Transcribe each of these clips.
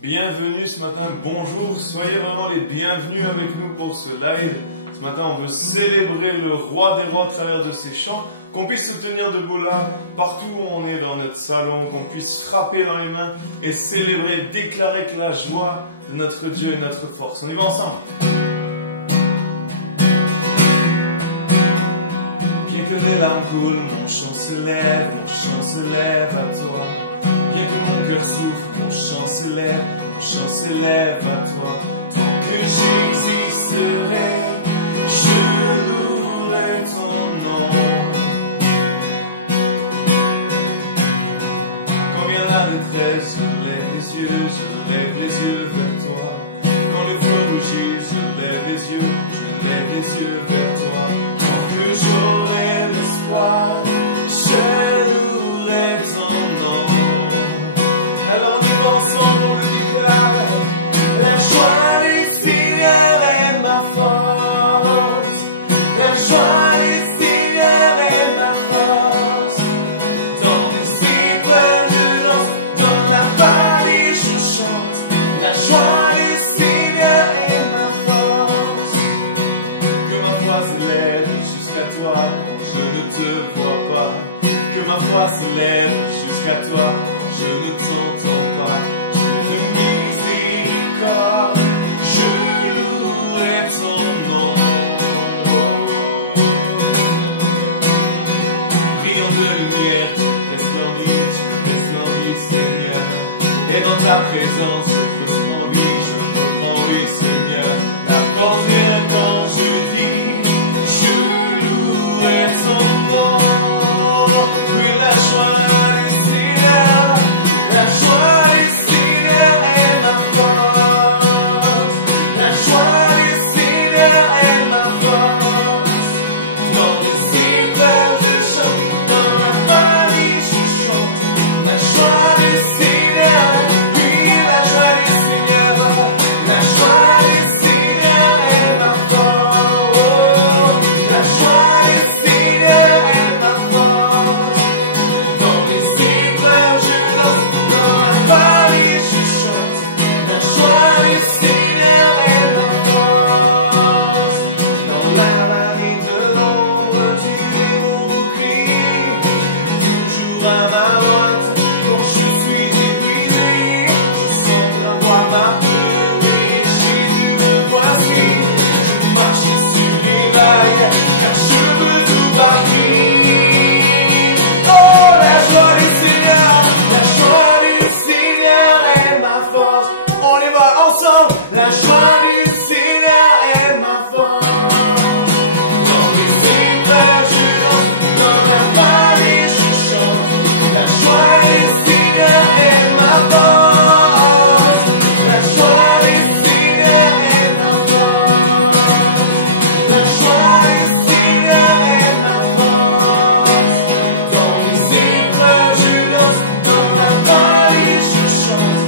Bienvenue ce matin, bonjour, soyez vraiment les bienvenus avec nous pour ce live. Ce matin, on veut célébrer le roi des rois à travers de ces chants, qu'on puisse se tenir debout là, partout où on est dans notre salon, qu'on puisse frapper dans les mains et célébrer, déclarer que la joie de notre Dieu est notre force. On y va ensemble. Bien que des larmes coulent, mon chant se lève à toi. Bien que mon cœur souffre, mon chant se lève à toi. Tant que j'existerai, je louerai ton nom. Quand vient la détresse, je lève les yeux vers toi. Quand le feu rougit, je lève les yeux vers toi. Tant que j'aurai l'espoir, je louerai ton nom. Alors nous ensemble on le déclare, la joie du Seigneur est ma force. La joie du Seigneur est ma force. Dans mes épreuves je danse, dans la vallée je chante. La joie du Seigneur est ma force. Que ma foi s'élève jusqu'à toi quand je ne te vois pas. Que ma foi s'élève jusqu'à toi quand je ne t'entends pas. Dieu de miséricorde, je louerai ton nom. Brillant de lumière, tu resplendis, Seigneur. Et dans ta présence, je reprends lui, Seigneur. La porte quand je dis, je louerai ton nom. Oui, la joie du Seigneur, la joie du Seigneur est ma force. La joie du Seigneur est ma force. Dans les épreuves je chante, dans la vallée je chante. La joie du Seigneur, oui, la joie du Seigneur. La joie du Seigneur est ma force. La joie du Seigneur est ma force. Dans les épreuves je danse, dans la vallée je chante. La joie du Seigneur est ma force. Dans la vallée de l'ombre, tu es mon bouclier. Toujours à ma droite, quand je suis épuisé. Je sens la voix m'appeler, Jésus me voici. Je marche sur les vagues, car je veux tout partir. Oh, la joie du Seigneur est ma force. On y va ensemble. La joie du Seigneur est ma force. Dans les épreuves je danse, dans la vallée je chante. La joie du Seigneur est ma force. La joie du Seigneur est ma force. La joie du Seigneur est ma force. Dans les épreuves je danse, dans la vallée je chante.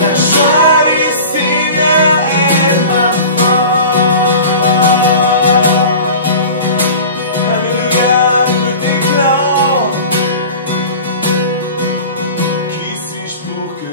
La joie du Seigneur est ma force. Alléluia, je déclare. Qui suis-je pour que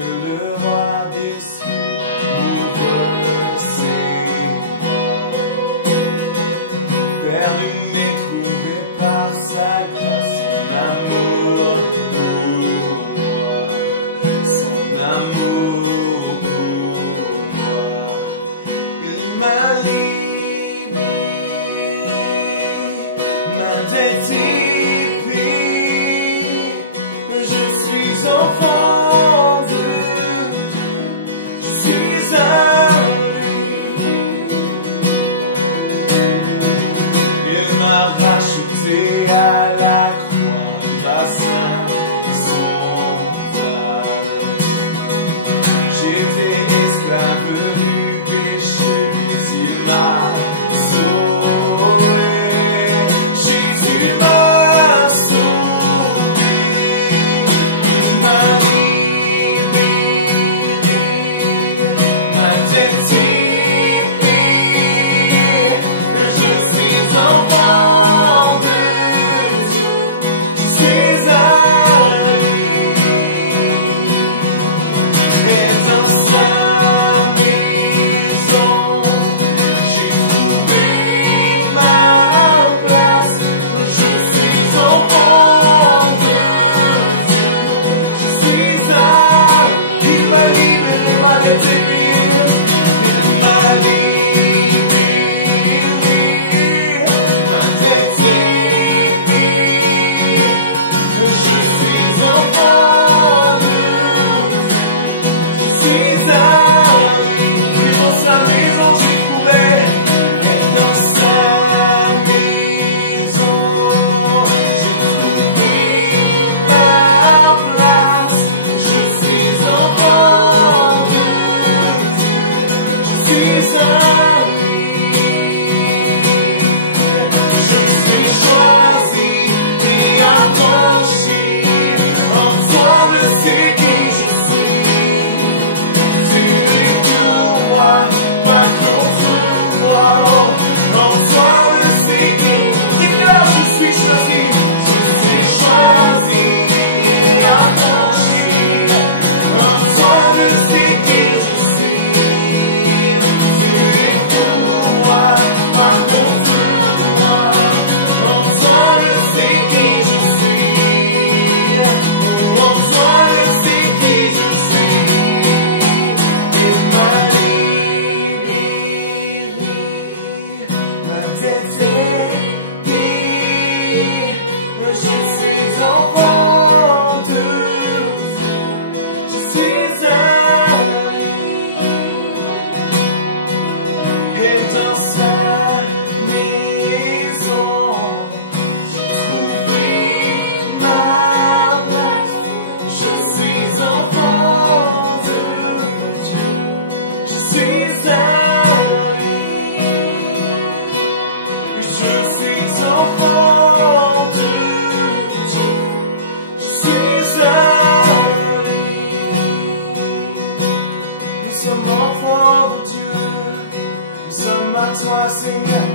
toi, Seigneur,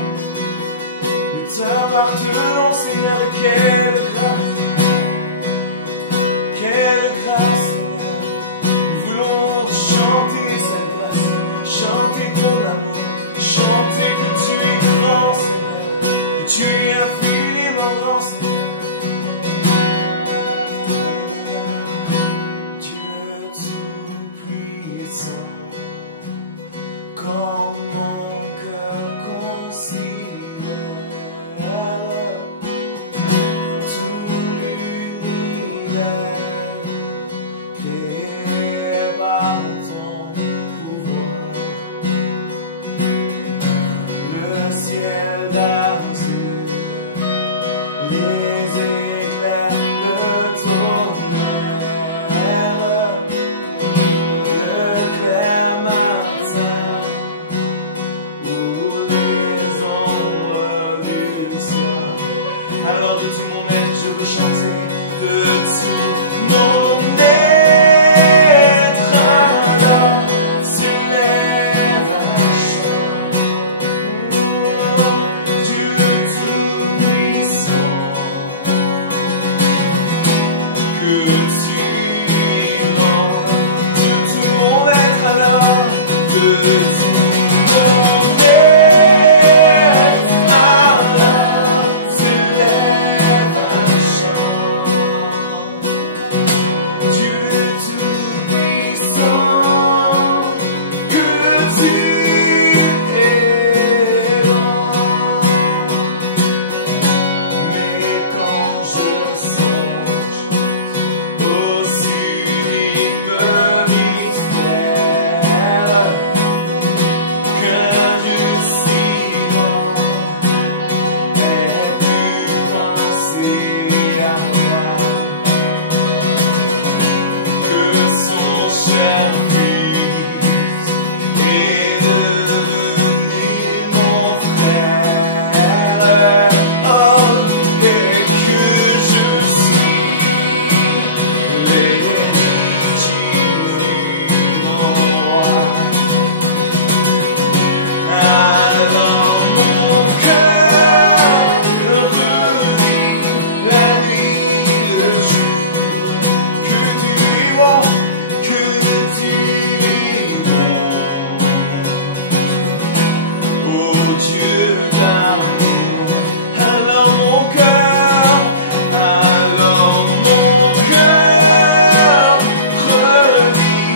de t'appartenant, Seigneur, et quelle grâce, Seigneur. Nous voulons chanter cette grâce, chanter ton amour, chanter que tu es grand, Seigneur, que tu es infiniment grand, Seigneur. Alors de tout mon être, je veux chanter de tout mon être. Alors s'élève un chant, Dieu tout-puissant, que tu vivant de tout mon être. Alors de tout mon être, alors s'élève un chant, Dieu tout-puissant, que tu es grand. Mais quand je songe aux uniques mystères que Dieu si grand ait pu penser à moi, que son cher Fils est devenu mon frère, oh, et que je suis légitime roi. Alors mon cœur revit la nuit, le jour, que tu es bon, que tu es bon. Oh Dieu d'amour, alors mon cœur revit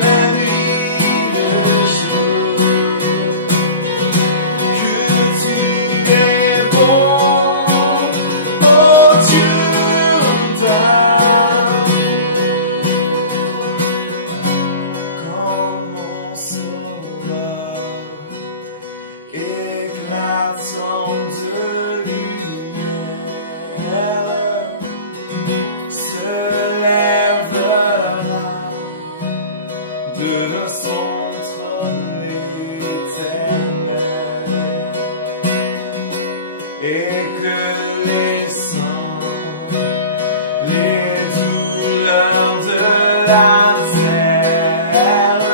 la nuit, le jour, que tu es bon. Oh Dieu d'amour, quand mon sauveur éclatant de lumière se lèvera de son trône éternel, et que les sangs, les douleurs de la terre,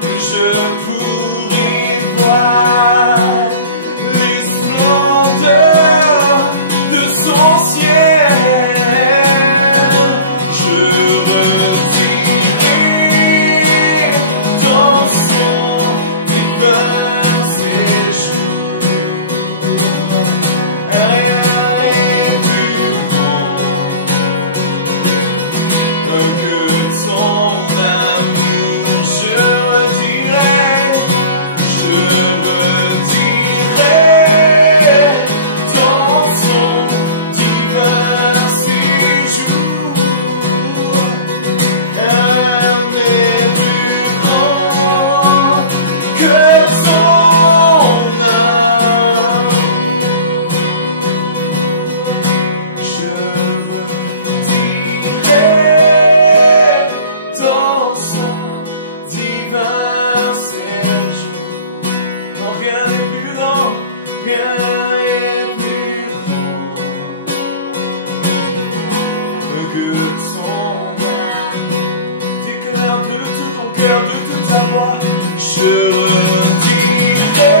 que je pourrais voir les splendeurs de son ciel. Je redirai dans son divin séjour. Rien n'est plus grand que ton amour. Je redirai dans son divin séjour. Rien n'est plus grand que ton amour. Je redirai dans son divin séjour. Non, rien n'est plus grand, rien n'est plus grand que ton amour. Déclare de tout ton cœur, de toute ta voix, je redirai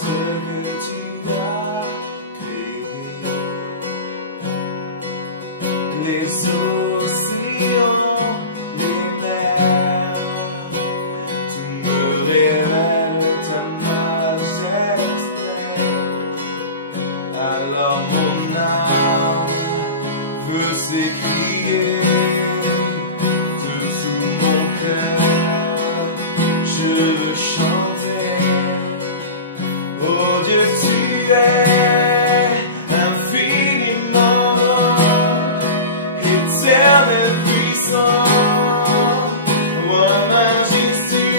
ce que tu as créé. Les océans, les mers, tu me révèles ta majesté. Alors mon âme veut s'écrier, de tout mon cœur, je veux chanter. Oh Dieu, tu es infiniment éternel, puissant, roi majestueux.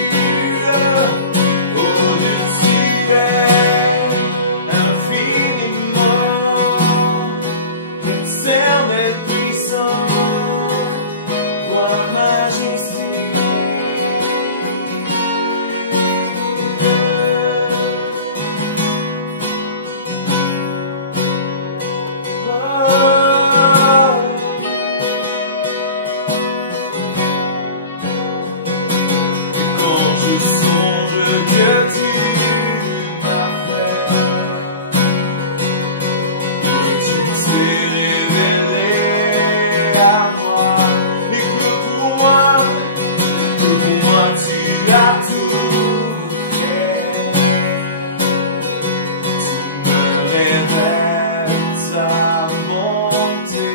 Oh Dieu, tu es infiniment éternel, puissant, roi majestueux. Je songe que tu m'as fait, et tu t'es révélé à moi, et que pour moi tu as tout fait. Tu me révèles ta bonté,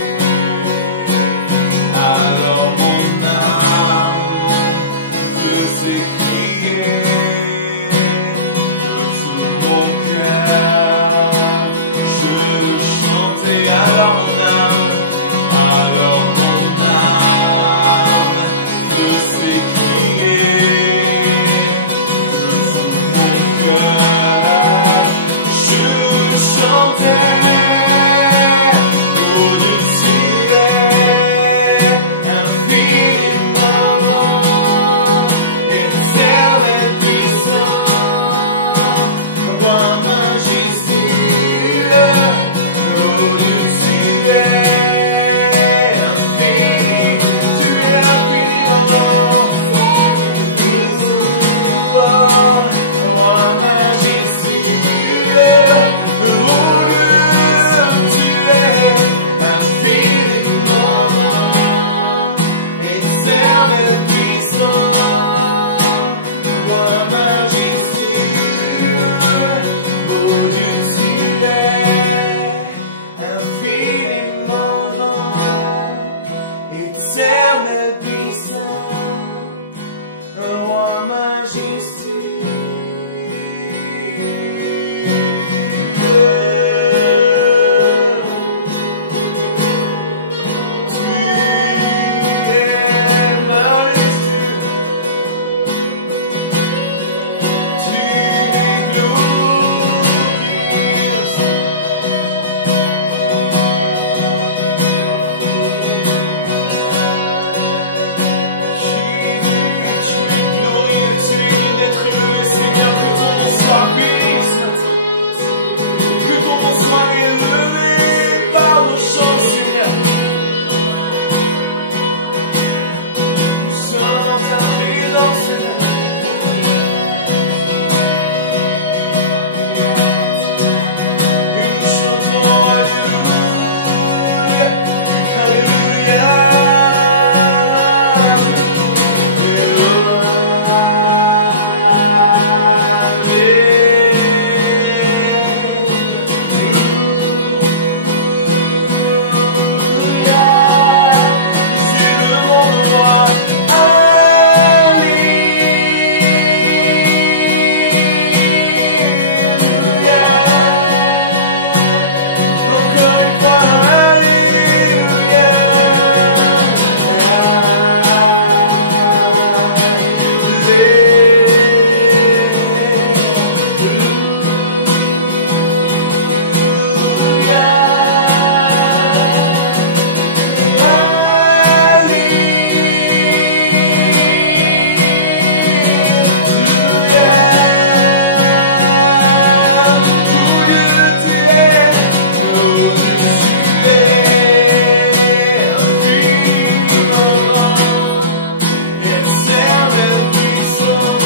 alors mon âme veut s'écrier. So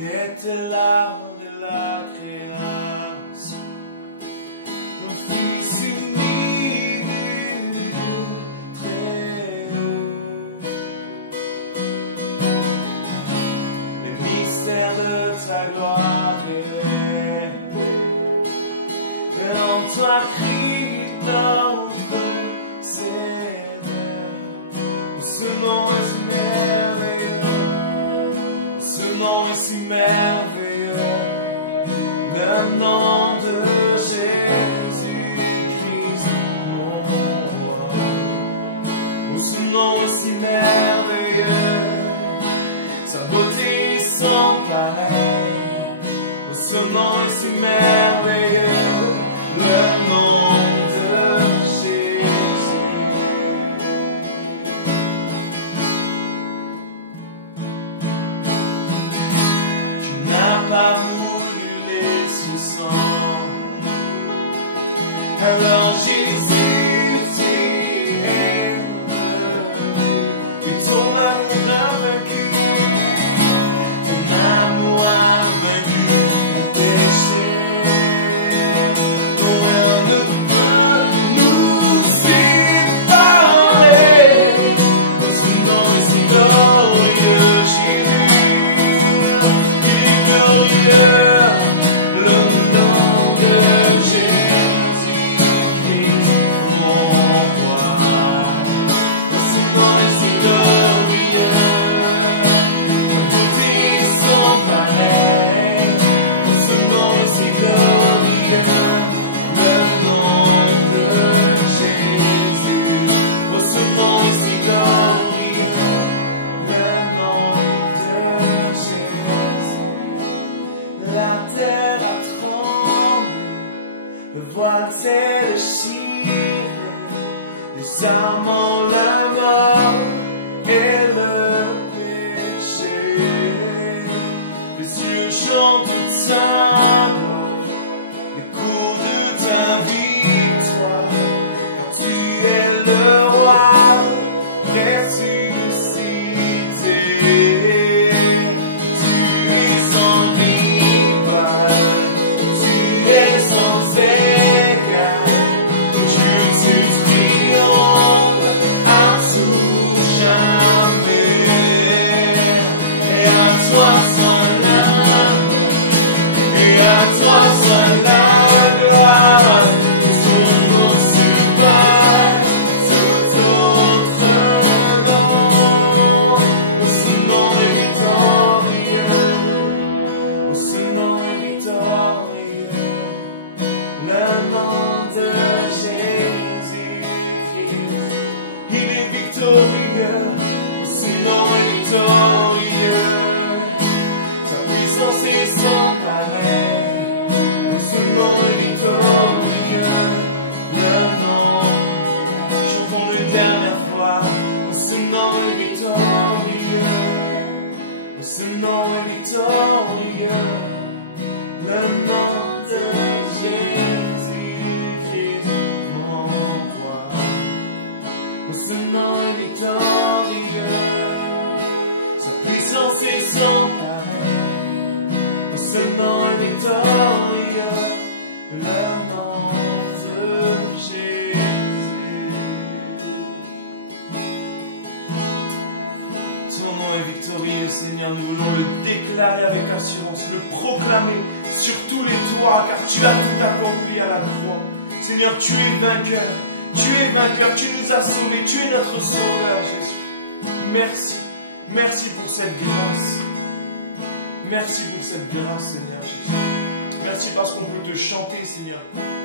était l'arbre de la création, mon Fils unique du Très-Haut. Le mystère de ta gloire révélé, en toi Christ notre Seigneur. Ce nom est si merveilleux, ce nom est si merveilleux, le nom de Jésus-Christ, mon roi. Ce nom est si merveilleux, sa beauté sans pareil. Ce nom est si merveilleux, le nom de Jésus. Tu n'as pas voulu laisser sang, alors Jésus t'est venu, et ton amour a vaincu, ton amour a vaincu mon péché. Rien ne peut nous séparer, parce que non est si glorieux, Jésus, il est glorieux, le nom de Jésus-Christ, mon roi. Ce nom est si glorieux, ma beauté sans pareil. Ce nom est si glorieux, le nom de Jésus. Oh, ce nom est si glorieux, le nom de Jésus. La terre a tremblé, le voile s'est déchiré, les serments, la mort et le péché. Les cieux chantent ta gloire, les cours de ta victoire, car tu es le roi ressuscité. Tu es sans rival, tu es sans égal, Dieu tu triomphes à tout jamais. Et à toi seul et à toi seul la gloire, ton nom supère tout autre nom. Oh, ce nom est victorieux, oh, ce nom est victorieux, le nom de Jésus-Christ. Il est victorieux, oh, ce nom est victorieux, sa puissance est sans pareil. Oh, ce nom est victorieux, le nom, chantons une dernière fois. Oh, ce nom est victorieux, oh, ce nom est victorieux, le nom de Jésus-Christ, mon roi. Oh, ce nom est victorieux, sa puissance est sans pareil. Oh, ce nom est victorieux, le nom de Jésus. Ton nom est victorieux, Seigneur, nous voulons le déclarer avec assurance, le proclamer sur tous les toits, car tu as tout accompli à la croix. Seigneur, tu es vainqueur, tu nous as sauvés, tu es notre sauveur, Jésus. Merci, merci pour cette grâce. Merci pour cette grâce, Seigneur Jésus. Merci parce qu'on peut te chanter, Seigneur,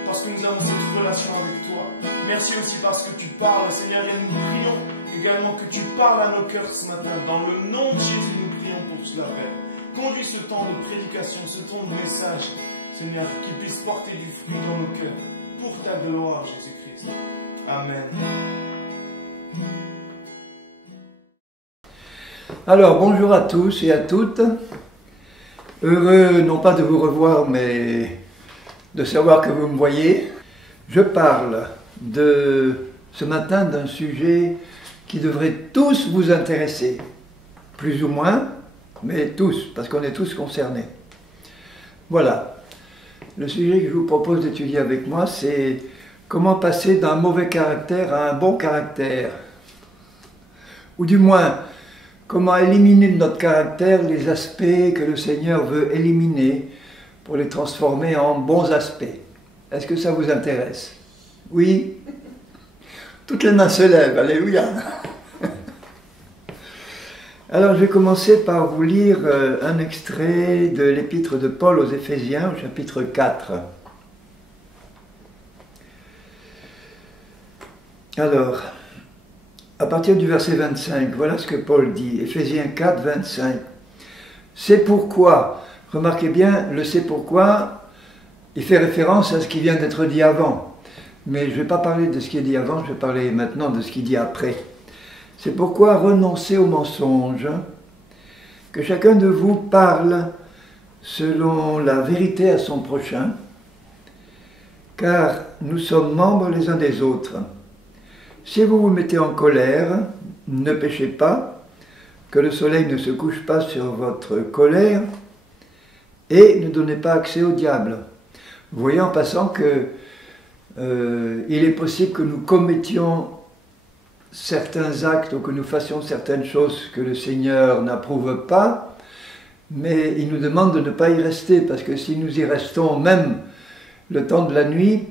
parce que nous avons cette relation avec toi. Merci aussi parce que tu parles, Seigneur, et nous prions également que tu parles à nos cœurs ce matin. Dans le nom de Jésus, nous prions pour cela, Père. Conduis ce temps de prédication, ce temps de message, Seigneur, qui puisse porter du fruit dans nos cœurs, pour ta gloire, Jésus-Christ. Amen. Alors, bonjour à tous et à toutes. Heureux, non pas de vous revoir, mais de savoir que vous me voyez. Je parle ce matin d'un sujet qui devrait tous vous intéresser, plus ou moins, mais tous, parce qu'on est tous concernés. Voilà. Le sujet que je vous propose d'étudier avec moi, c'est comment passer d'un mauvais caractère à un bon caractère. Ou du moins, comment éliminer de notre caractère les aspects que le Seigneur veut éliminer pour les transformer en bons aspects. Est-ce que ça vous intéresse? Oui? Toutes les mains se lèvent, alléluia. Alors je vais commencer par vous lire un extrait de l'épître de Paul aux Éphésiens, au chapitre 4. Alors, à partir du verset 25, voilà ce que Paul dit, Éphésiens 4, 25. C'est pourquoi, remarquez bien, le c'est pourquoi, il fait référence à ce qui vient d'être dit avant. Mais je ne vais pas parler de ce qui est dit avant, je vais parler maintenant de ce qui dit après. C'est pourquoi renoncez au mensonge, que chacun de vous parle selon la vérité à son prochain, car nous sommes membres les uns des autres. Si vous vous mettez en colère, ne péchez pas, que le soleil ne se couche pas sur votre colère, et ne donnez pas accès au diable. Vous voyez en passant que il est possible que nous commettions certains actes ou que nous fassions certaines choses que le Seigneur n'approuve pas, mais il nous demande de ne pas y rester, parce que si nous y restons même le temps de la nuit,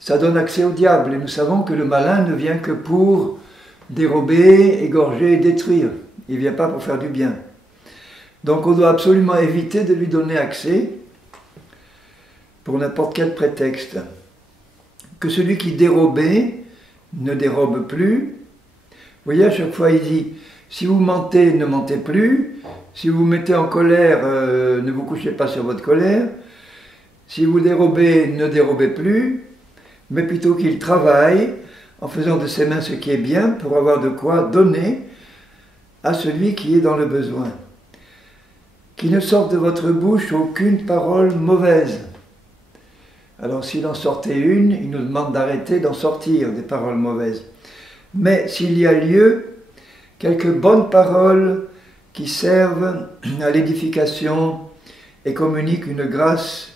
ça donne accès au diable, et nous savons que le malin ne vient que pour dérober, égorger et détruire. Il ne vient pas pour faire du bien. Donc on doit absolument éviter de lui donner accès pour n'importe quel prétexte. Que celui qui dérobait ne dérobe plus. Vous voyez, à chaque fois il dit, si vous mentez, ne mentez plus. Si vous vous mettez en colère, ne vous couchez pas sur votre colère. Si vous dérobez, ne dérobez plus. Mais plutôt qu'il travaille en faisant de ses mains ce qui est bien pour avoir de quoi donner à celui qui est dans le besoin. Qu'il ne sorte de votre bouche aucune parole mauvaise. Alors s'il en sortait une, il nous demande d'arrêter d'en sortir des paroles mauvaises. Mais s'il y a lieu, quelques bonnes paroles qui servent à l'édification et communiquent une grâce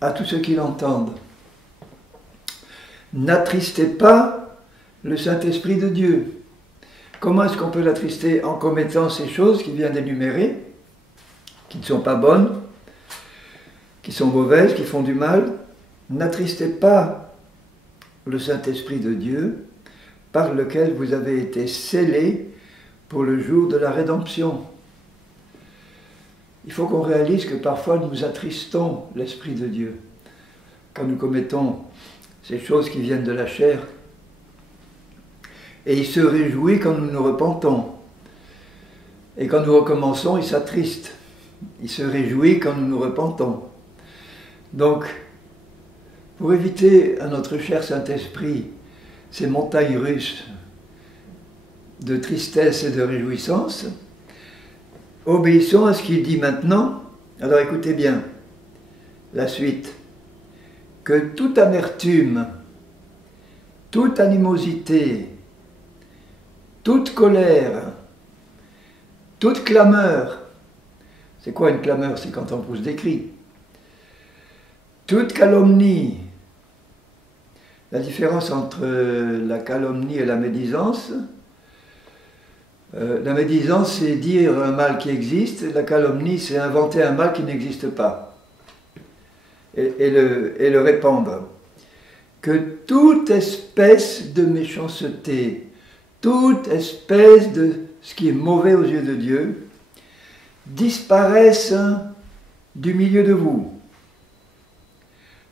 à tous ceux qui l'entendent. N'attristez pas le Saint-Esprit de Dieu. Comment est-ce qu'on peut l'attrister? En commettant ces choses qu'il vient d'énumérer, qui ne sont pas bonnes, qui sont mauvaises, qui font du mal. N'attristez pas le Saint-Esprit de Dieu, par lequel vous avez été scellés pour le jour de la rédemption. Il faut qu'on réalise que parfois nous attristons l'Esprit de Dieu quand nous commettons ces choses qui viennent de la chair. Et il se réjouit quand nous nous repentons. Et quand nous recommençons, il s'attriste. Il se réjouit quand nous nous repentons. Donc, pour éviter à notre cher Saint-Esprit ces montagnes russes de tristesse et de réjouissance, obéissons à ce qu'il dit maintenant. Alors écoutez bien la suite. Que toute amertume, toute animosité, toute colère, toute clameur, c'est quoi une clameur? C'est quand on pousse des cris. Toute calomnie. La différence entre la calomnie et la médisance. La médisance, c'est dire un mal qui existe. La calomnie, c'est inventer un mal qui n'existe pas. Et le répandre. Que toute espèce de méchanceté, toute espèce de ce qui est mauvais aux yeux de Dieu, disparaisse du milieu de vous.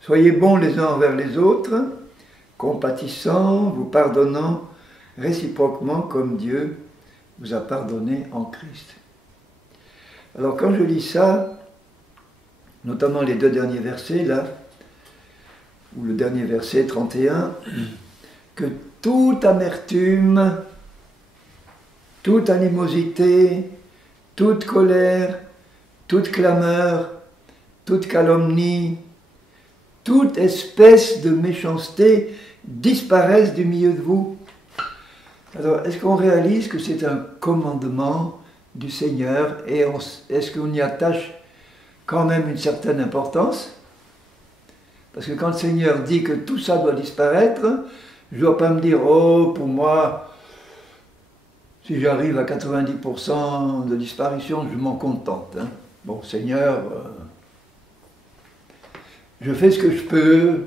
Soyez bons les uns envers les autres, compatissants, vous pardonnant réciproquement comme Dieu vous a pardonné en Christ. Alors quand je lis ça, notamment les deux derniers versets là, ou le dernier verset 31, que toute amertume, toute animosité, toute colère, toute clameur, toute calomnie, toute espèce de méchanceté disparaisse du milieu de vous. Alors, est-ce qu'on réalise que c'est un commandement du Seigneur et est-ce qu'on y attache quand même une certaine importance? Parce que quand le Seigneur dit que tout ça doit disparaître, je ne dois pas me dire « Oh, pour moi, si j'arrive à 90% de disparition, je m'en contente. Hein. Bon, Seigneur, je fais ce que je peux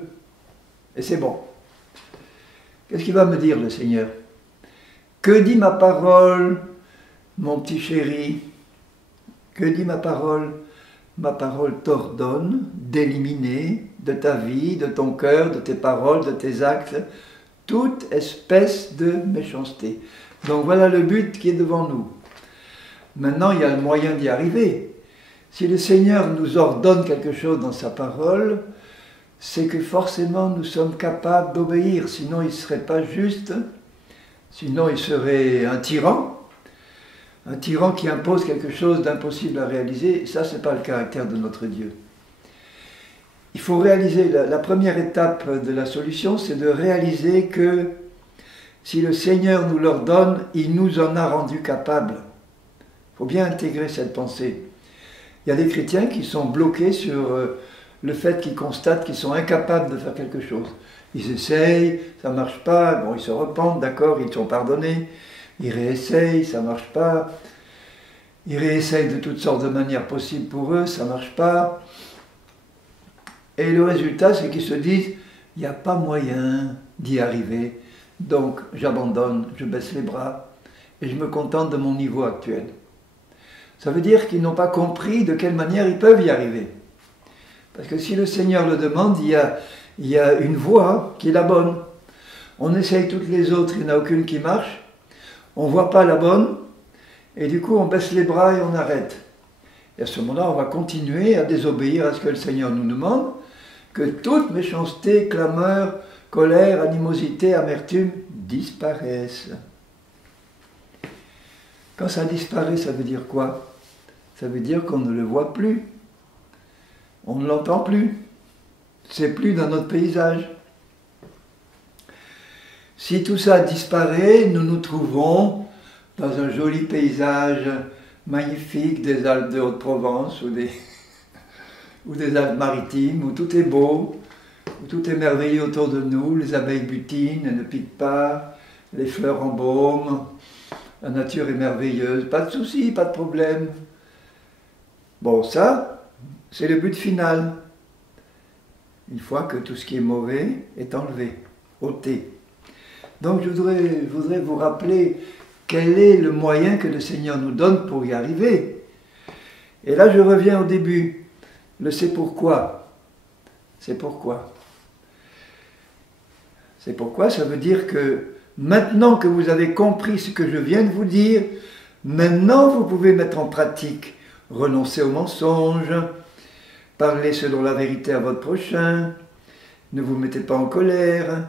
et c'est bon. » Qu'est-ce qu'il va me dire, le Seigneur? Que dit ma parole, mon petit chéri? Que dit ma parole? Ma parole t'ordonne d'éliminer de ta vie, de ton cœur, de tes paroles, de tes actes, toute espèce de méchanceté. Donc voilà le but qui est devant nous. Maintenant, il y a le moyen d'y arriver. Si le Seigneur nous ordonne quelque chose dans sa parole, c'est que forcément nous sommes capables d'obéir, sinon il ne serait pas juste, sinon il serait un tyran qui impose quelque chose d'impossible à réaliser, et ça ce n'est pas le caractère de notre Dieu. Il faut réaliser, la première étape de la solution, c'est de réaliser que si le Seigneur nous l'ordonne, il nous en a rendu capables. Il faut bien intégrer cette pensée. Il y a des chrétiens qui sont bloqués sur le fait qu'ils constatent qu'ils sont incapables de faire quelque chose. Ils essayent, ça ne marche pas, bon, ils se repentent, d'accord, ils sont pardonnés, ils réessayent, ça ne marche pas, ils réessayent de toutes sortes de manières possibles pour eux, ça ne marche pas. Et le résultat, c'est qu'ils se disent, il n'y a pas moyen d'y arriver, donc j'abandonne, je baisse les bras, et je me contente de mon niveau actuel. Ça veut dire qu'ils n'ont pas compris de quelle manière ils peuvent y arriver. Parce que si le Seigneur le demande, il y a une voie qui est la bonne. On essaye toutes les autres, il n'y en a aucune qui marche. On ne voit pas la bonne, et du coup on baisse les bras et on arrête. Et à ce moment-là, on va continuer à désobéir à ce que le Seigneur nous demande, que toute méchanceté, clameur, colère, animosité, amertume disparaissent. Quand ça disparaît, ça veut dire quoi? Ça veut dire qu'on ne le voit plus. On ne l'entend plus. C'est plus dans notre paysage. Si tout ça disparaît, nous nous trouvons dans un joli paysage magnifique des Alpes de Haute-Provence ou des Alpes-Maritimes, où tout est beau, où tout est merveilleux autour de nous, les abeilles butinent, elles ne piquent pas, les fleurs embaument, la nature est merveilleuse, pas de soucis, pas de problème. Bon, ça, c'est le but final. Une fois que tout ce qui est mauvais est enlevé, ôté. Donc je voudrais vous rappeler quel est le moyen que le Seigneur nous donne pour y arriver. Et là je reviens au début. Le c'est pourquoi. C'est pourquoi. C'est pourquoi ça veut dire que maintenant que vous avez compris ce que je viens de vous dire, maintenant vous pouvez mettre en pratique, renoncer aux mensonges, parler selon la vérité à votre prochain, ne vous mettez pas en colère,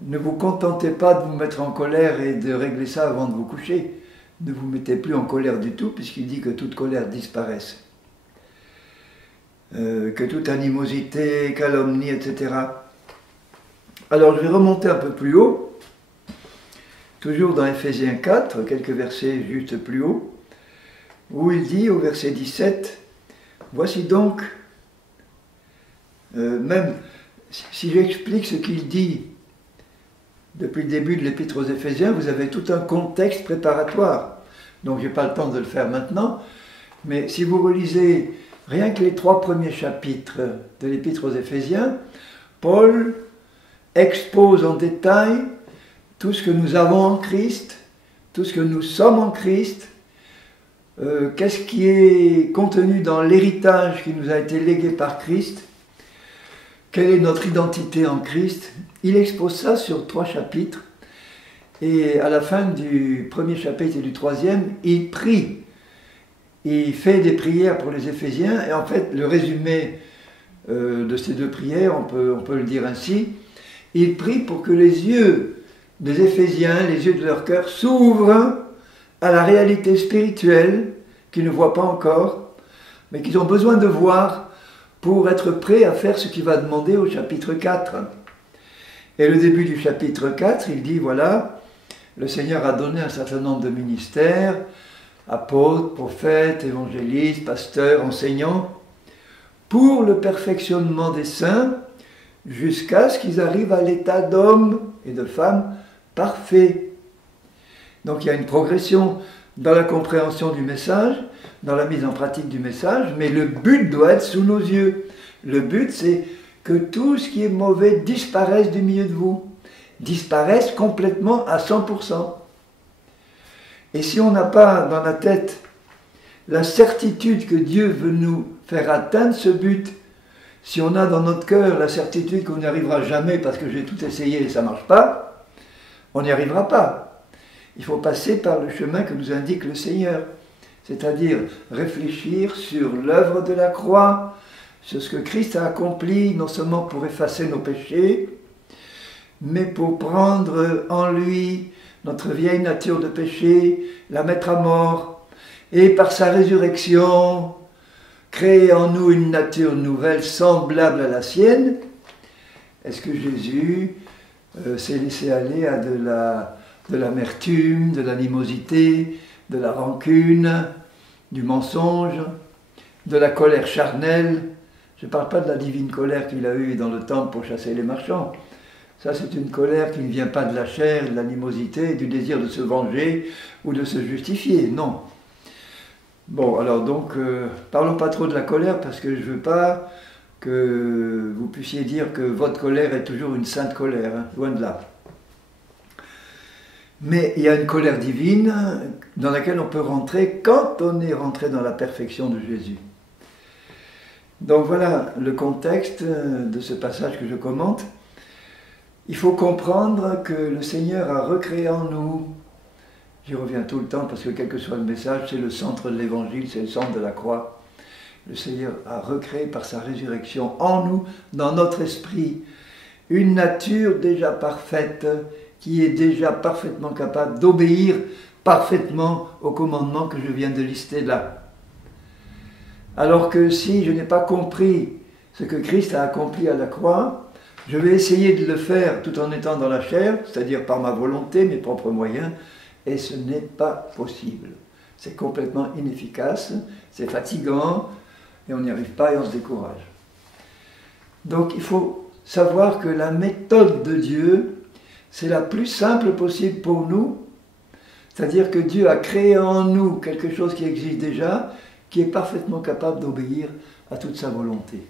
ne vous contentez pas de vous mettre en colère et de régler ça avant de vous coucher. Ne vous mettez plus en colère du tout, puisqu'il dit que toute colère disparaisse. Que toute animosité, calomnie, etc. Alors je vais remonter un peu plus haut, toujours dans Ephésiens 4, quelques versets juste plus haut, où il dit au verset 17, « Voici donc, même si j'explique ce qu'il dit depuis le début de l'Épître aux Éphésiens, vous avez tout un contexte préparatoire. Donc je n'ai pas le temps de le faire maintenant, mais si vous relisez rien que les 3 premiers chapitres de l'Épître aux Éphésiens, Paul expose en détail tout ce que nous avons en Christ, tout ce que nous sommes en Christ, qu'est-ce qui est contenu dans l'héritage qui nous a été légué par Christ, quelle est notre identité en Christ. Il expose ça sur 3 chapitres, et à la fin du premier chapitre et du 3e, il prie. Il fait des prières pour les Éphésiens, et en fait, le résumé de ces 2 prières, on peut le dire ainsi, il prie pour que les yeux des Éphésiens, les yeux de leur cœur, s'ouvrent à la réalité spirituelle qu'ils ne voient pas encore, mais qu'ils ont besoin de voir pour être prêts à faire ce qu'il va demander au chapitre 4. Et le début du chapitre 4, il dit, voilà, le Seigneur a donné un certain nombre de ministères, apôtres, prophètes, évangélistes, pasteurs, enseignants, pour le perfectionnement des saints, jusqu'à ce qu'ils arrivent à l'état d'hommes et de femmes parfaits. Donc il y a une progression dans la compréhension du message, dans la mise en pratique du message, mais le but doit être sous nos yeux. Le but, c'est que tout ce qui est mauvais disparaisse du milieu de vous, disparaisse complètement à 100%. Et si on n'a pas dans la tête la certitude que Dieu veut nous faire atteindre ce but, si on a dans notre cœur la certitude qu'on n'y arrivera jamais parce que j'ai tout essayé et ça ne marche pas, on n'y arrivera pas. Il faut passer par le chemin que nous indique le Seigneur, c'est-à-dire réfléchir sur l'œuvre de la croix, sur ce que Christ a accompli, non seulement pour effacer nos péchés, mais pour prendre en lui notre vieille nature de péché, la mettre à mort, et par sa résurrection, créer en nous une nature nouvelle semblable à la sienne. Est-ce que Jésus s'est laissé aller à de l'amertume, de l'animosité, de la rancune, du mensonge, de la colère charnelle? Je ne parle pas de la divine colère qu'il a eue dans le temple pour chasser les marchands. Ça, c'est une colère qui ne vient pas de la chair, de l'animosité, du désir de se venger ou de se justifier, non. Bon, alors donc, parlons pas trop de la colère parce que je ne veux pas que vous puissiez dire que votre colère est toujours une sainte colère, hein, loin de là. Mais il y a une colère divine dans laquelle on peut rentrer quand on est rentré dans la perfection de Jésus. Donc voilà le contexte de ce passage que je commente. Il faut comprendre que le Seigneur a recréé en nous, j'y reviens tout le temps parce que quel que soit le message, c'est le centre de l'évangile, c'est le centre de la croix. Le Seigneur a recréé par sa résurrection en nous, dans notre esprit, une nature déjà parfaite, qui est déjà parfaitement capable d'obéir parfaitement aux commandements que je viens de lister là. Alors que si je n'ai pas compris ce que Christ a accompli à la croix, je vais essayer de le faire tout en étant dans la chair, c'est-à-dire par ma volonté, mes propres moyens, et ce n'est pas possible. C'est complètement inefficace, c'est fatigant, et on n'y arrive pas et on se décourage. Donc il faut savoir que la méthode de Dieu, c'est la plus simple possible pour nous, c'est-à-dire que Dieu a créé en nous quelque chose qui existe déjà, qui est parfaitement capable d'obéir à toute sa volonté.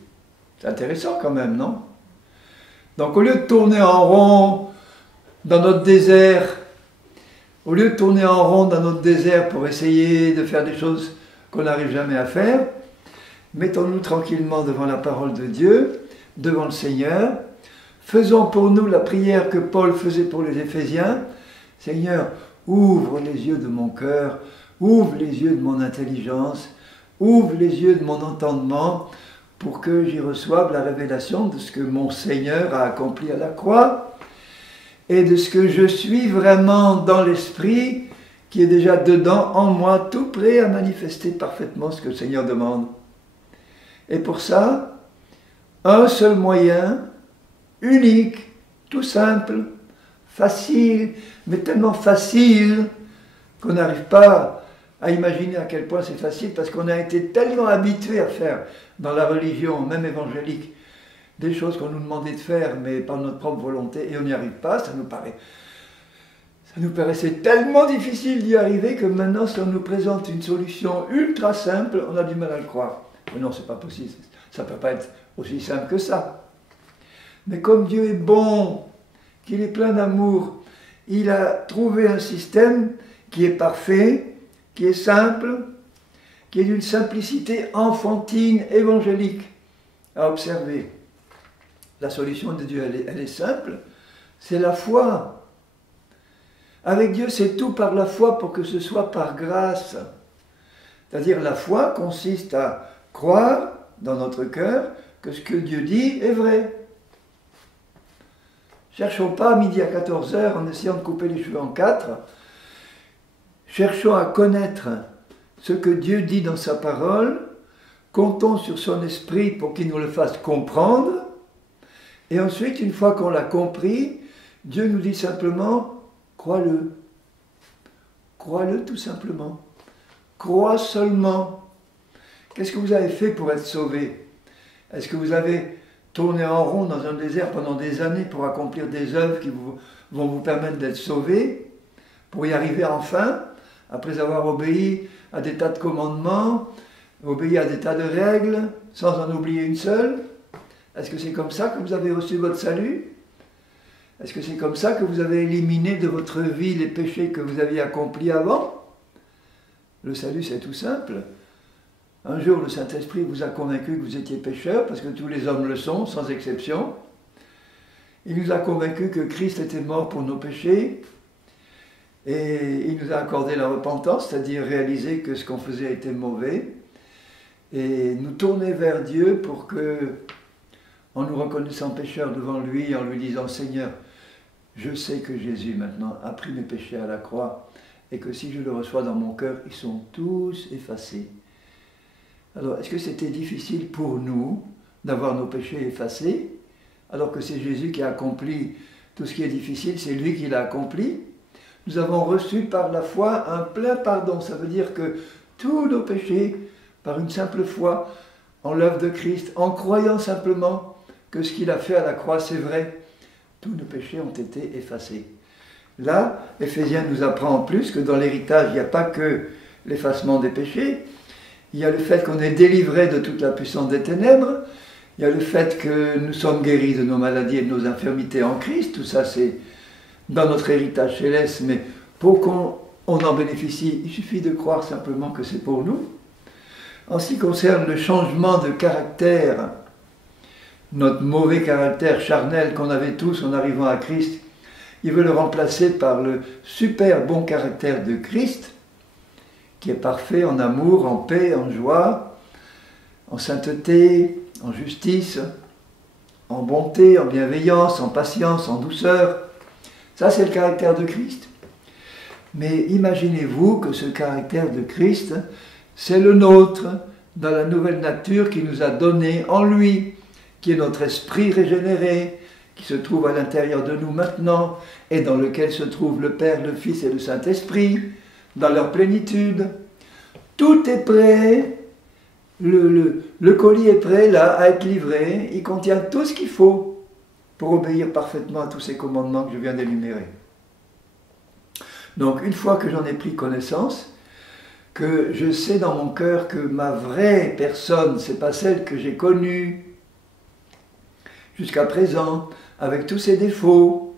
C'est intéressant quand même, non? Donc au lieu de tourner en rond dans notre désert, pour essayer de faire des choses qu'on n'arrive jamais à faire, mettons-nous tranquillement devant la parole de Dieu, devant le Seigneur, faisons pour nous la prière que Paul faisait pour les Éphésiens. Seigneur, ouvre les yeux de mon cœur, ouvre les yeux de mon intelligence, ouvre les yeux de mon entendement, pour que j'y reçoive la révélation de ce que mon Seigneur a accompli à la croix et de ce que je suis vraiment dans l'esprit qui est déjà dedans, en moi, tout prêt à manifester parfaitement ce que le Seigneur demande. Et pour ça, un seul moyen, unique, tout simple, facile, mais tellement facile qu'on n'arrive pas à imaginer à quel point c'est facile parce qu'on a été tellement habitué à faire dans la religion, même évangélique, des choses qu'on nous demandait de faire, mais par notre propre volonté, et on n'y arrive pas, ça nous paraissait tellement difficile d'y arriver que maintenant, si on nous présente une solution ultra simple, on a du mal à le croire. Mais non, c'est pas possible, ça ne peut pas être aussi simple que ça. Mais comme Dieu est bon, qu'il est plein d'amour, il a trouvé un système qui est parfait, qui est simple, qui est d'une simplicité enfantine, évangélique, à observer. La solution de Dieu, elle est simple, c'est la foi. Avec Dieu, c'est tout par la foi pour que ce soit par grâce. C'est-à-dire la foi consiste à croire dans notre cœur que ce que Dieu dit est vrai. Cherchons pas à midi à 14 h en essayant de couper les cheveux en quatre. Cherchons à connaître ce que Dieu dit dans sa parole, comptons sur son esprit pour qu'il nous le fasse comprendre, et ensuite, une fois qu'on l'a compris, Dieu nous dit simplement, crois-le. Crois-le tout simplement. crois seulement. Qu'est-ce que vous avez fait pour être sauvé? Est-ce que vous avez tourné en rond dans un désert pendant des années pour accomplir des œuvres qui vont vous permettre d'être sauvés, pour y arriver enfin, après avoir obéi à des tas de commandements, obéi à des tas de règles, sans en oublier une seule? Est-ce que c'est comme ça que vous avez reçu votre salut? Est-ce que c'est comme ça que vous avez éliminé de votre vie les péchés que vous aviez accomplis avant? Le salut, c'est tout simple. Un jour, le Saint-Esprit vous a convaincu que vous étiez pécheur, parce que tous les hommes le sont, sans exception. Il nous a convaincu que Christ était mort pour nos péchés, et il nous a accordé la repentance, c'est-à-dire réaliser que ce qu'on faisait était mauvais, et nous tourner vers Dieu pour que, en nous reconnaissant pécheurs devant lui, en lui disant « Seigneur, je sais que Jésus maintenant a pris mes péchés à la croix, et que si je le reçois dans mon cœur, ils sont tous effacés. » Alors, est-ce que c'était difficile pour nous d'avoir nos péchés effacés, alors que c'est Jésus qui a accompli tout ce qui est difficile, c'est lui qui l'a accompli? Nous avons reçu par la foi un plein pardon. Ça veut dire que tous nos péchés, par une simple foi, en l'œuvre de Christ, en croyant simplement que ce qu'il a fait à la croix, c'est vrai, tous nos péchés ont été effacés. Là, Éphésiens nous apprend en plus que dans l'héritage, il n'y a pas que l'effacement des péchés, il y a le fait qu'on est délivré de toute la puissance des ténèbres, il y a le fait que nous sommes guéris de nos maladies et de nos infirmités en Christ. Tout ça, c'est dans notre héritage céleste, mais pour qu'on en bénéficie, il suffit de croire simplement que c'est pour nous. En ce qui concerne le changement de caractère, notre mauvais caractère charnel qu'on avait tous en arrivant à Christ, il veut le remplacer par le super bon caractère de Christ, qui est parfait en amour, en paix, en joie, en sainteté, en justice, en bonté, en bienveillance, en patience, en douceur. Ça, c'est le caractère de Christ. Mais imaginez-vous que ce caractère de Christ, c'est le nôtre, dans la nouvelle nature qu'il nous a donnée en lui, qui est notre esprit régénéré, qui se trouve à l'intérieur de nous maintenant, et dans lequel se trouvent le Père, le Fils et le Saint-Esprit, dans leur plénitude. Tout est prêt, le colis est prêt là à être livré, il contient tout ce qu'il faut pour obéir parfaitement à tous ces commandements que je viens d'énumérer. Donc une fois que j'en ai pris connaissance, que je sais dans mon cœur que ma vraie personne, c'est pas celle que j'ai connue jusqu'à présent, avec tous ses défauts,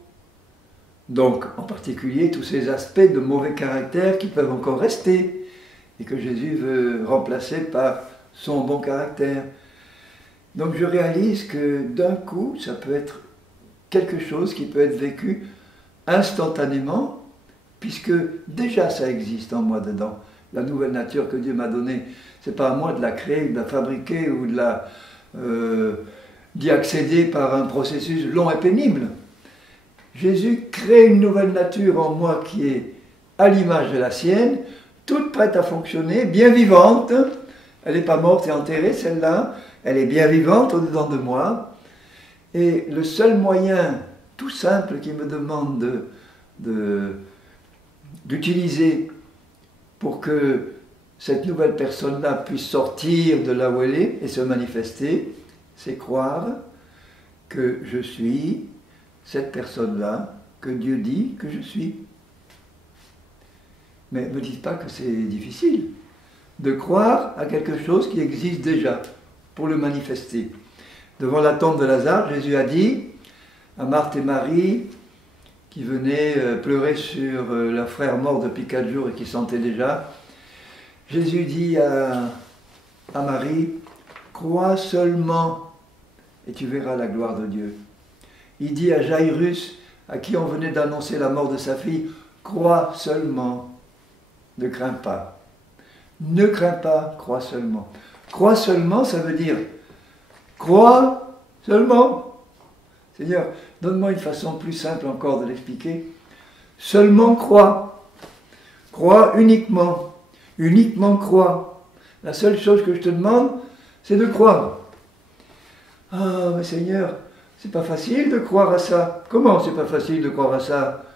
donc en particulier tous ces aspects de mauvais caractère qui peuvent encore rester, et que Jésus veut remplacer par son bon caractère. Donc je réalise que d'un coup, ça peut être quelque chose qui peut être vécu instantanément, puisque déjà ça existe en moi dedans. La nouvelle nature que Dieu m'a donnée, c'est pas à moi de la créer, de la fabriquer ou d'y accéder par un processus long et pénible. Jésus crée une nouvelle nature en moi qui est à l'image de la sienne, toute prête à fonctionner, bien vivante. Elle n'est pas morte et enterrée, celle-là. Elle est bien vivante au-dedans de moi. Et le seul moyen, tout simple, qui me demande d'utiliser pour que cette nouvelle personne-là puisse sortir de là où elle est et se manifester, c'est croire que je suis cette personne-là, que Dieu dit que je suis. Mais ne me dites pas que c'est difficile de croire à quelque chose qui existe déjà, pour le manifester. Devant la tombe de Lazare, Jésus a dit à Marthe et Marie, qui venaient pleurer sur leur frère mort depuis 4 jours et qui sentaient déjà, Jésus dit à Marie, « Crois seulement et tu verras la gloire de Dieu. » Il dit à Jairus, à qui on venait d'annoncer la mort de sa fille, « Crois seulement, ne crains pas. » Ne crains pas, crois seulement. Crois seulement, ça veut dire crois seulement. Seigneur, donne-moi une façon plus simple encore de l'expliquer. Seulement crois. Crois uniquement. Uniquement crois. La seule chose que je te demande, c'est de croire. Ah, mais Seigneur, c'est pas facile de croire à ça. Comment c'est pas facile de croire à ça?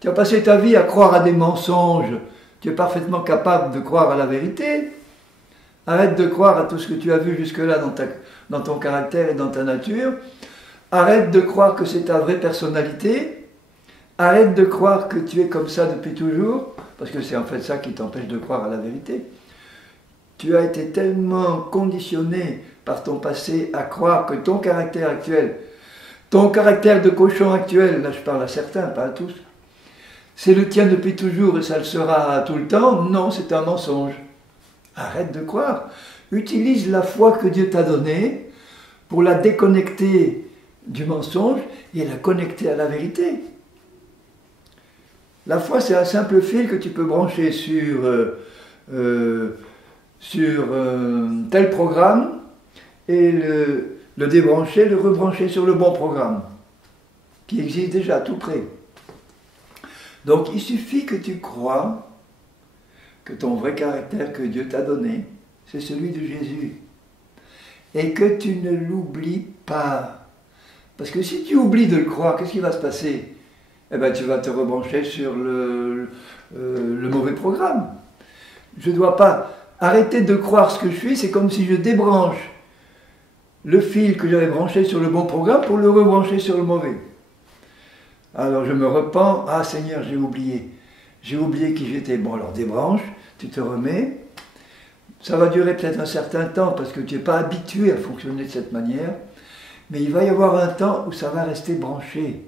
Tu as passé ta vie à croire à des mensonges. Tu es parfaitement capable de croire à la vérité. Arrête de croire à tout ce que tu as vu jusque-là dans ton caractère et dans ta nature. Arrête de croire que c'est ta vraie personnalité. Arrête de croire que tu es comme ça depuis toujours, parce que c'est en fait ça qui t'empêche de croire à la vérité. Tu as été tellement conditionné par ton passé à croire que ton caractère actuel, ton caractère de cochon actuel, là je parle à certains, pas à tous, c'est le tien depuis toujours et ça le sera tout le temps. Non, c'est un mensonge. Arrête de croire. Utilise la foi que Dieu t'a donnée pour la déconnecter du mensonge et la connecter à la vérité. La foi, c'est un simple fil que tu peux brancher sur tel programme et le débrancher, le rebrancher sur le bon programme, qui existe déjà tout près. Donc il suffit que tu crois que ton vrai caractère que Dieu t'a donné, c'est celui de Jésus. Et que tu ne l'oublies pas. Parce que si tu oublies de le croire, qu'est-ce qui va se passer? Eh bien, tu vas te rebrancher sur le mauvais programme. Je ne dois pas arrêter de croire ce que je suis, c'est comme si je débranche le fil que j'avais branché sur le bon programme pour le rebrancher sur le mauvais. Alors je me repens, ah Seigneur, j'ai oublié qui j'étais. Bon, alors débranche, tu te remets. Ça va durer peut-être un certain temps parce que tu n'es pas habitué à fonctionner de cette manière, mais il va y avoir un temps où ça va rester branché.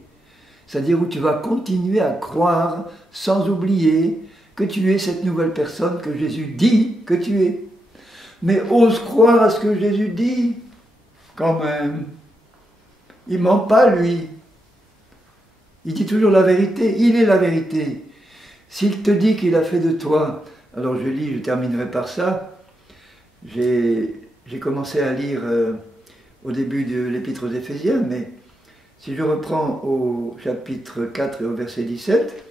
C'est-à-dire où tu vas continuer à croire sans oublier que tu es cette nouvelle personne que Jésus dit que tu es. Mais ose croire à ce que Jésus dit, quand même. Il ne ment pas, lui. Il dit toujours la vérité, il est la vérité. S'il te dit qu'il a fait de toi, alors je lis, je terminerai par ça. J'ai commencé à lire au début de l'Épître aux Éphésiens, mais si je reprends au chapitre 4 et au verset 17,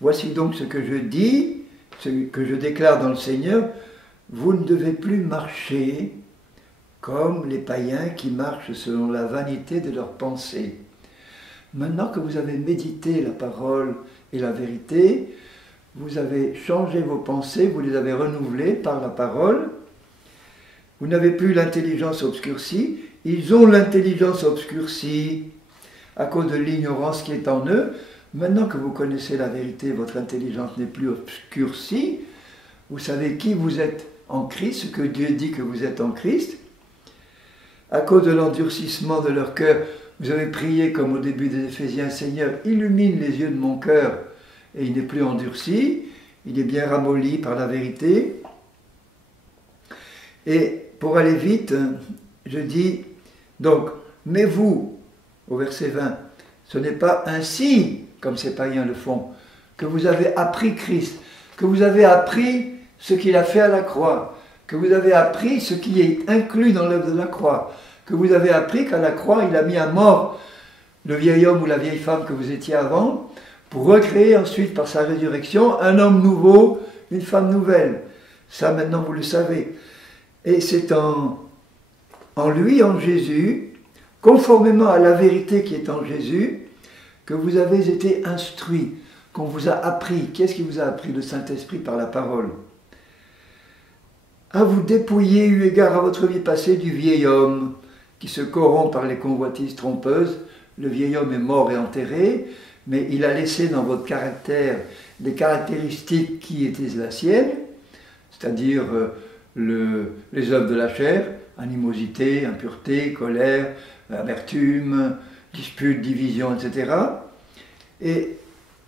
voici donc ce que je dis, ce que je déclare dans le Seigneur, vous ne devez plus marcher comme les païens qui marchent selon la vanité de leurs pensées. Maintenant que vous avez médité la parole et la vérité, vous avez changé vos pensées, vous les avez renouvelées par la parole, vous n'avez plus l'intelligence obscurcie, ils ont l'intelligence obscurcie à cause de l'ignorance qui est en eux. Maintenant que vous connaissez la vérité, votre intelligence n'est plus obscurcie, vous savez qui vous êtes en Christ, ce que Dieu dit que vous êtes en Christ. À cause de l'endurcissement de leur cœur, vous avez prié comme au début des Éphésiens, Seigneur, illumine les yeux de mon cœur, et il n'est plus endurci, il est bien ramolli par la vérité. Et pour aller vite, je dis, donc, mais vous, au verset 20, ce n'est pas ainsi, comme ces païens le font, que vous avez appris Christ, que vous avez appris ce qu'il a fait à la croix, que vous avez appris ce qui est inclus dans l'œuvre de la croix, que vous avez appris qu'à la croix, il a mis à mort le vieil homme ou la vieille femme que vous étiez avant, pour recréer ensuite par sa résurrection un homme nouveau, une femme nouvelle. Ça maintenant vous le savez. Et c'est en lui, en Jésus, conformément à la vérité qui est en Jésus, que vous avez été instruits, qu'on vous a appris. Qu'est-ce qui vous a appris? Le Saint-Esprit par la parole. À vous dépouiller, eu égard à votre vie passée, du vieil homme qui se corrompt par les convoitises trompeuses. Le vieil homme est mort et enterré, mais il a laissé dans votre caractère des caractéristiques qui étaient la sienne, c'est-à-dire les œuvres de la chair, animosité, impureté, colère, amertume, dispute, division, etc. Et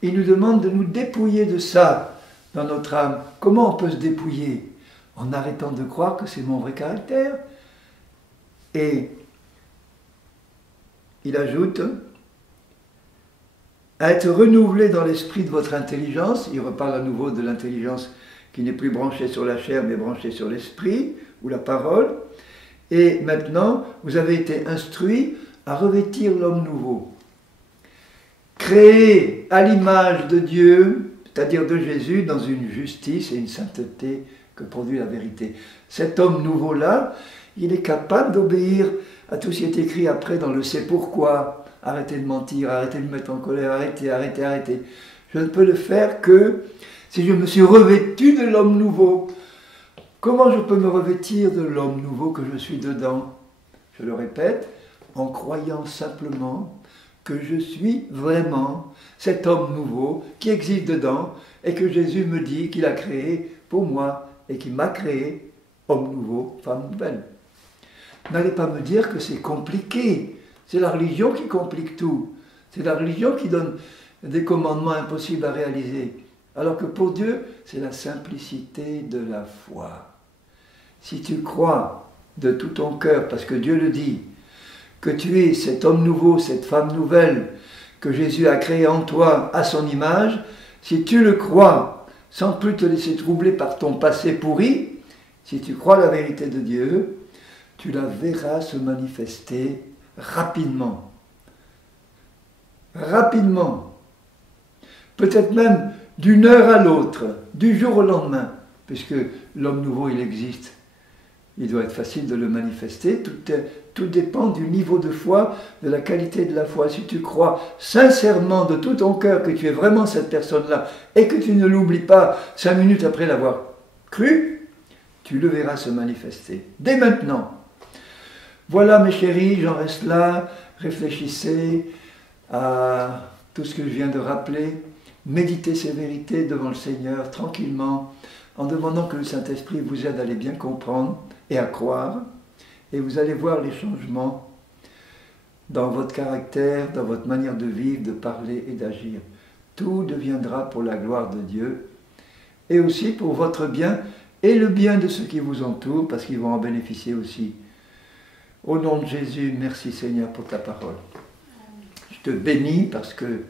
il nous demande de nous dépouiller de ça dans notre âme. Comment on peut se dépouiller? En arrêtant de croire que c'est mon vrai caractère. Et il ajoute, à être renouvelé dans l'esprit de votre intelligence. Il reparle à nouveau de l'intelligence qui n'est plus branchée sur la chair, mais branchée sur l'esprit, ou la parole. Et maintenant, vous avez été instruits à revêtir l'homme nouveau. Créé à l'image de Dieu, c'est-à-dire de Jésus, dans une justice et une sainteté que produit la vérité. Cet homme nouveau-là, il est capable d'obéir à tout ce qui est écrit après dans le « c'est pourquoi ». Arrêtez de mentir, arrêtez de me mettre en colère, arrêtez. Je ne peux le faire que si je me suis revêtu de l'homme nouveau, comment je peux me revêtir de l'homme nouveau que je suis dedans? Je le répète, en croyant simplement que je suis vraiment cet homme nouveau qui existe dedans et que Jésus me dit qu'il a créé pour moi et qui m'a créé homme nouveau, femme nouvelle. N'allez pas me dire que c'est compliqué. C'est la religion qui complique tout. C'est la religion qui donne des commandements impossibles à réaliser. Alors que pour Dieu, c'est la simplicité de la foi. Si tu crois de tout ton cœur, parce que Dieu le dit, que tu es cet homme nouveau, cette femme nouvelle, que Jésus a créé en toi à son image, si tu le crois, sans plus te laisser troubler par ton passé pourri, si tu crois la vérité de Dieu, tu la verras se manifester rapidement. Rapidement. Peut-être même d'une heure à l'autre, du jour au lendemain, puisque l'homme nouveau, il existe. Il doit être facile de le manifester. Tout dépend du niveau de foi, de la qualité de la foi. Si tu crois sincèrement de tout ton cœur que tu es vraiment cette personne-là et que tu ne l'oublies pas 5 minutes après l'avoir cru, tu le verras se manifester. Dès maintenant. Voilà mes chéris, j'en reste là. Réfléchissez à tout ce que je viens de rappeler. Méditez ces vérités devant le Seigneur tranquillement, en demandant que le Saint-Esprit vous aide à les bien comprendre et à croire. Et vous allez voir les changements dans votre caractère, dans votre manière de vivre, de parler et d'agir. Tout deviendra pour la gloire de Dieu et aussi pour votre bien et le bien de ceux qui vous entourent, parce qu'ils vont en bénéficier aussi. Au nom de Jésus, merci Seigneur pour ta parole. Je te bénis parce que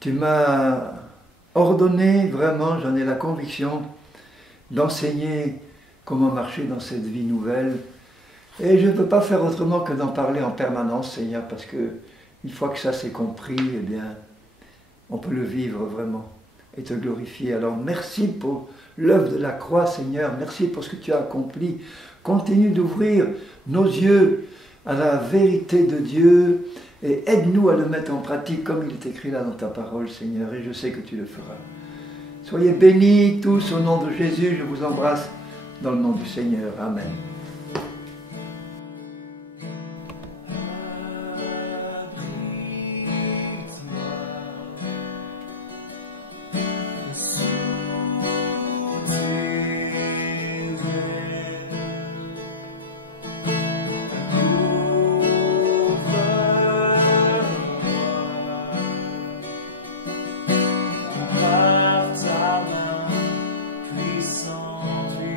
tu m'as ordonné, vraiment, j'en ai la conviction, d'enseigner comment marcher dans cette vie nouvelle. Et je ne peux pas faire autrement que d'en parler en permanence, Seigneur, parce que une fois que ça c'est compris, eh bien, on peut le vivre vraiment et te glorifier. Alors merci pour l'œuvre de la croix, Seigneur. Merci pour ce que tu as accompli. Continue d'ouvrir nos yeux à la vérité de Dieu et aide-nous à le mettre en pratique comme il est écrit là dans ta parole, Seigneur, et je sais que tu le feras. Soyez bénis tous au nom de Jésus. Je vous embrasse dans le nom du Seigneur. Amen.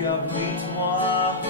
Abrite-moi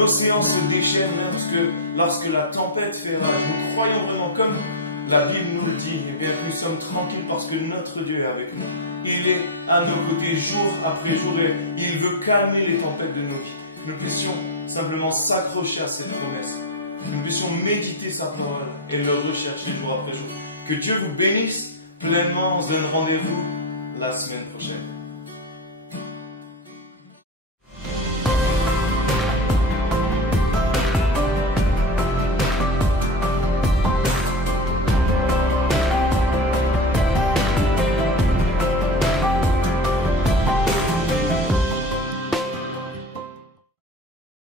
l'océan se déchaîne, lorsque la tempête fait rage. Nous croyons vraiment, comme la Bible nous le dit, eh bien, nous sommes tranquilles parce que notre Dieu est avec nous. Il est à nos côtés jour après jour et il veut calmer les tempêtes de nos vies. Nous puissions simplement s'accrocher à cette promesse. Nous puissions méditer sa parole et le rechercher jour après jour. Que Dieu vous bénisse pleinement. On se donne rendez-vous la semaine prochaine.